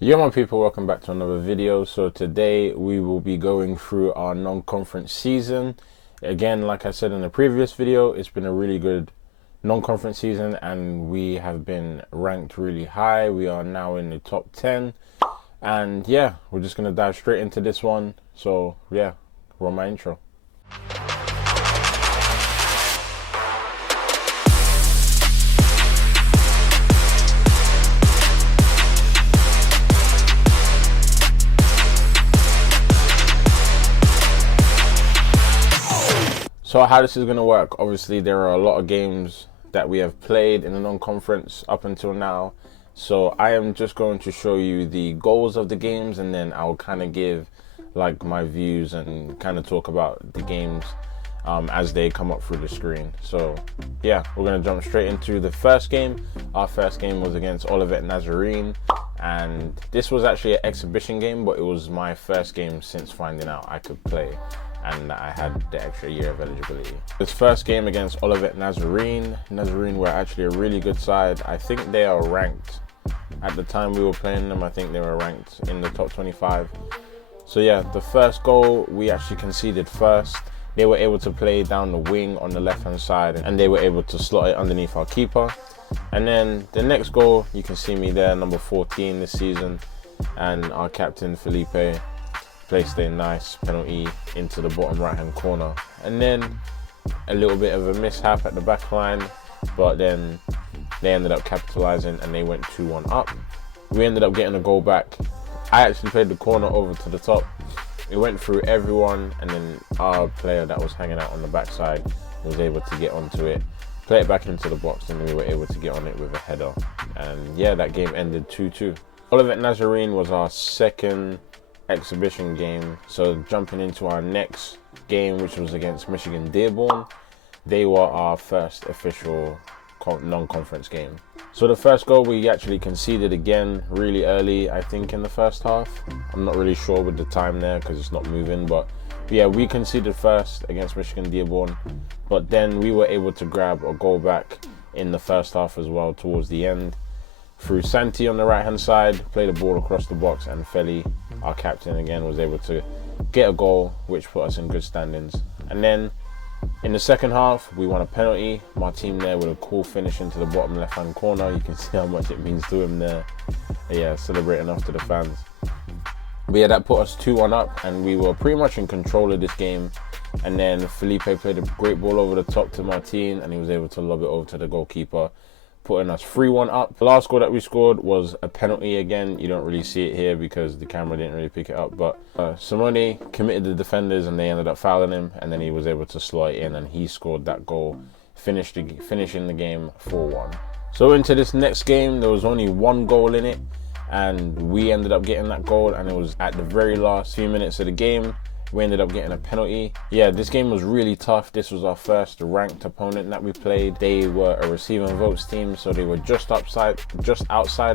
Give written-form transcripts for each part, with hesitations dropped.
Yo my people, welcome back to another video. So today we will be going through our non-conference season. Again, like I said in the previous video, it's been a really good non-conference season and we have been ranked really high. We are now in the top 10 and yeah, we're just going to dive straight into this one. So yeah, roll my intro. So how this is going to work, obviously there are a lot of games that we have played in the non-conference up until now. So I am just going to show you the goals of the games and then I'll kind of give like my views and kind of talk about the games as they come up through the screen. So yeah, we're going to jump straight into the first game. Our first game was against Olivet Nazarene. And this was actually an exhibition game, but it was my first game since finding out I could play and I had the extra year of eligibility. This first game against Olivet Nazarene were actually a really good side. I think they are ranked, at the time we were playing them, I think they were ranked in the top 25. So yeah, the first goal we actually conceded first. They were able to play down the wing on the left hand side and they were able to slot it underneath our keeper. And then the next goal, you can see me there, number 14 this season, and our captain Felipe placed a nice penalty into the bottom right hand corner. And then a little bit of a mishap at the back line, but then they ended up capitalizing and they went 2-1 up. We ended up getting a goal back. I actually played the corner over to the top. It went through everyone and then our player that was hanging out on the backside was able to get onto it, play it back into the box, and we were able to get on it with a header. And yeah, that game ended 2-2. Olivet Nazarene was our second exhibition game. So jumping into our next game, which was against Michigan Dearborn, they were our first official non-conference game. So the first goal we actually conceded again really early, I think in the first half. I'm not really sure with the time there because it's not moving, but yeah, we conceded first against Michigan Dearborn, but then we were able to grab a goal back in the first half as well towards the end through Santi on the right hand side, played the ball across the box, and Feli, our captain again, was able to get a goal which put us in good standings. And then in the second half we won a penalty. My team there with a cool finish into the bottom left hand corner. You can see how much it means to him there. Yeah, celebrating after the fans. But yeah, that put us 2-1 up and we were pretty much in control of this game. And then Felipe played a great ball over the top to Martin and he was able to lob it over to the goalkeeper, putting us 3-1 up. The last goal that we scored was a penalty again. You don't really see it here because the camera didn't really pick it up, but Simone committed the defenders and they ended up fouling him, and then he was able to slot it in and he scored that goal, finishing the game 4-1. So into this next game, there was only one goal in it and we ended up getting that goal, and it was at the very last few minutes of the game. We ended up getting a penalty. Yeah, this game was really tough. This was our first ranked opponent that we played. They were a receiving votes team, so they were just outside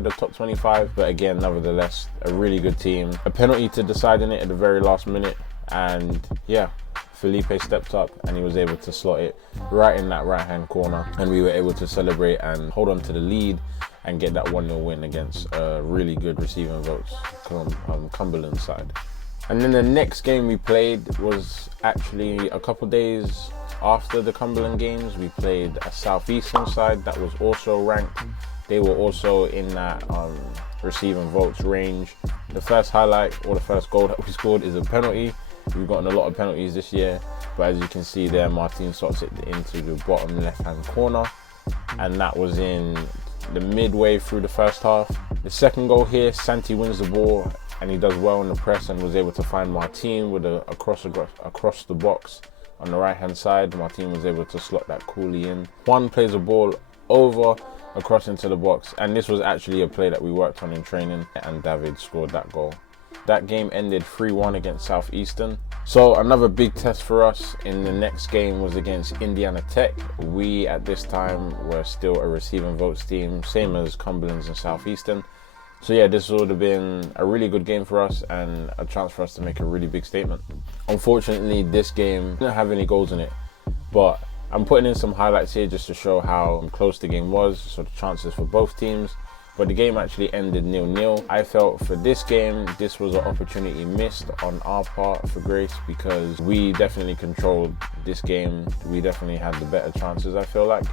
the top 25. But again, nevertheless, a really good team. A penalty to deciding it at the very last minute. And yeah, Felipe stepped up and he was able to slot it right in that right-hand corner. And we were able to celebrate and hold on to the lead and get that 1-0 win against a really good receiving votes Cumberland side. And then the next game we played was actually a couple days after the Cumberland games. We played a Southeastern side that was also ranked. They were also in that receiving votes range. The first highlight, or the first goal that we scored, is a penalty. We've gotten a lot of penalties this year, but as you can see there, Martin slots it into the bottom left-hand corner, and that was in the midway through the first half. The second goal here, Santi wins the ball and he does well in the press and was able to find Martin with a across the box on the right hand side. Martin was able to slot that coolly in. Juan plays a ball over across into the box, and this was actually a play that we worked on in training, and David scored that goal. That game ended 3-1 against Southeastern. So another big test for us in the next game was against Indiana Tech. We at this time were still a receiving votes team, same as Cumberland's and Southeastern. So yeah, this would have been a really good game for us and a chance for us to make a really big statement. Unfortunately, this game didn't have any goals in it, but I'm putting in some highlights here just to show how close the game was. So the chances for both teams but the game actually ended 0-0. I felt for this game, this was an opportunity missed on our part for Grace, because we definitely controlled this game. We definitely had the better chances, I feel like,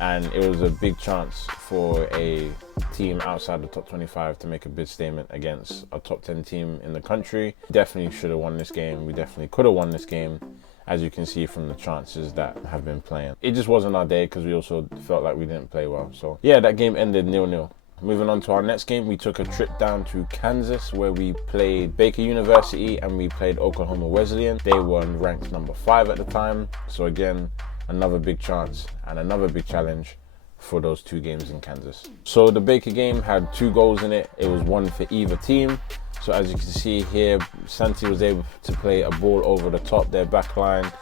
and it was a big chance for a team outside the top 25 to make a big statement against a top 10 team in the country. Definitely should have won this game. We definitely could have won this game, as you can see from the chances that have been playing. It just wasn't our day, because we also felt like we didn't play well. So yeah, that game ended 0-0. Moving on to our next game, we took a trip down to Kansas, where we played Baker University and we played Oklahoma Wesleyan. They were ranked number 5 at the time. So again, another big chance and another big challenge for those 2 games in Kansas. So the Baker game had 2 goals in it. It was 1 for either team. So as you can see here, Santi was able to play a ball over the top, their back line.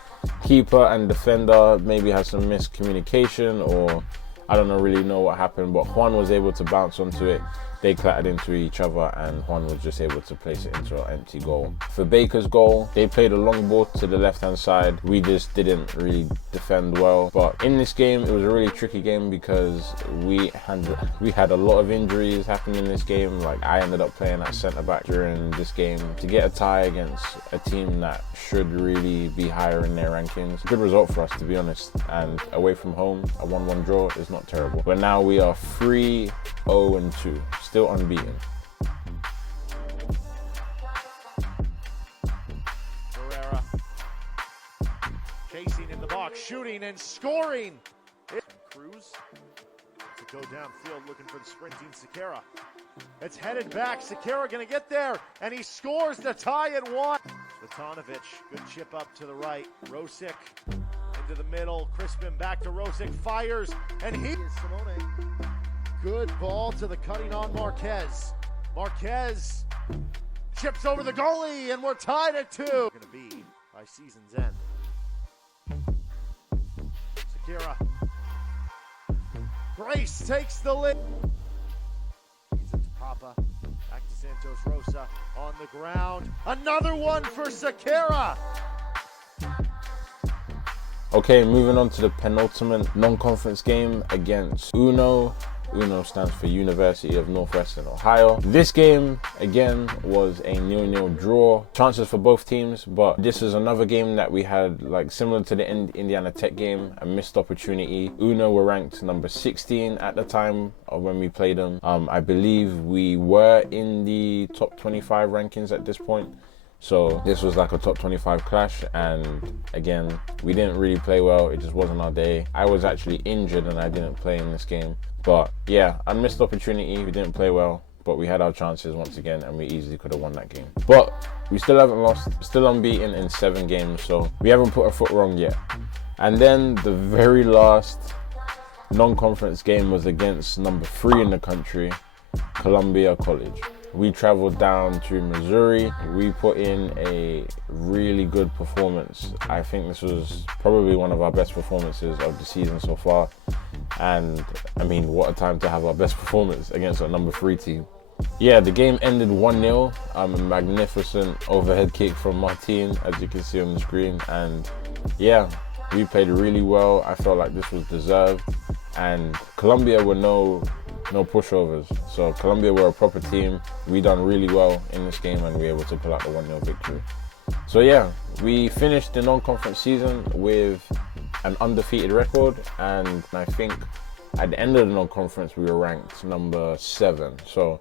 Keeper and defender maybe had some miscommunication, or I don't really know what happened, but Juan was able to bounce onto it. They clattered into each other and Juan was just able to place it into an empty goal. For Baker's goal, they played a long ball to the left-hand side. We just didn't really defend well. But in this game, it was a really tricky game because we had a lot of injuries happening in this game. Like, I ended up playing at centre-back during this game to get a tie against a team that should really be higher in their rankings. Good result for us, to be honest. And away from home, a 1-1 draw is not terrible. But now we are 3-0-2. Still unbeaten. Herrera chasing in the box, shooting and scoring. Cruz to go downfield looking for the sprinting Sequeira. It's headed back. Sequeira gonna get there, and he scores to tie at 1. Svetonovic, good chip up to the right. Rosic into the middle. Crispin back to Rosic, fires, and he is Simone. Good ball to the cutting on Marquez. Marquez chips over the goalie, and we're tied at 2. Going to be by season's end. Sequeira. Grace takes the lead. He's into Papa. Back to Santos Rosa on the ground. Another one for Sequeira. Okay, moving on to the penultimate non-conference game against UNO. UNO stands for University of Northwestern Ohio. This game, again, was a 0-0 draw. Chances for both teams, but this is another game that we had, like, similar to the Indiana Tech game, a missed opportunity. UNO were ranked number 16 at the time of when we played them. I believe we were in the top 25 rankings at this point. So this was like a top 25 clash, and again, we didn't really play well. It just wasn't our day. I was actually injured and I didn't play in this game. But yeah, a missed opportunity. We didn't play well, but we had our chances once again, and we easily could have won that game. But we still haven't lost, still unbeaten in 7 games, so we haven't put a foot wrong yet. And then the very last non-conference game was against number 3 in the country, Columbia College. We traveled down to Missouri. We put in a really good performance. I think this was probably one of our best performances of the season so far. And I mean, what a time to have our best performance against a number 3 team. Yeah, the game ended 1-0. A magnificent overhead kick from Martin, as you can see on the screen. And yeah, we played really well. I felt like this was deserved. And Columbia were no pushovers. So Columbia were a proper team. We done really well in this game, and we were able to pull out the 1-0 victory. So yeah, we finished the non-conference season with an undefeated record, and I think at the end of the non-conference we were ranked number 7. So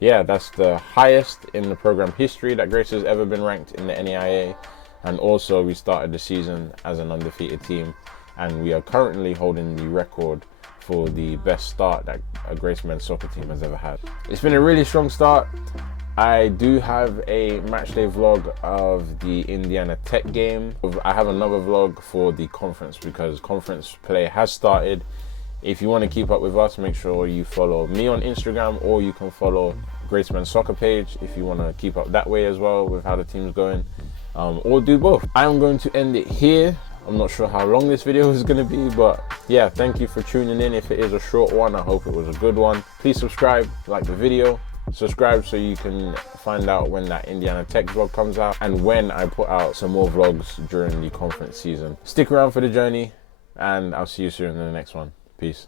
yeah, that's the highest in the program history that Grace has ever been ranked in the NAIA. And also we started the season as an undefeated team, and we are currently holding the record for the best start that a Grace men's soccer team has ever had. It's been a really strong start. I do have a matchday vlog of the Indiana Tech game. I have another vlog for the conference, because conference play has started. If you want to keep up with us, make sure you follow me on Instagram, or you can follow Grace men's soccer page if you want to keep up that way as well with how the team's going, or do both. I'm going to end it here. I'm not sure how long this video is going to be, but yeah, thank you for tuning in. If it is a short one, I hope it was a good one. Please subscribe, like the video, subscribe so you can find out when that Indiana Tech vlog comes out and when I put out some more vlogs during the conference season. Stick around for the journey, and I'll see you soon in the next one. Peace.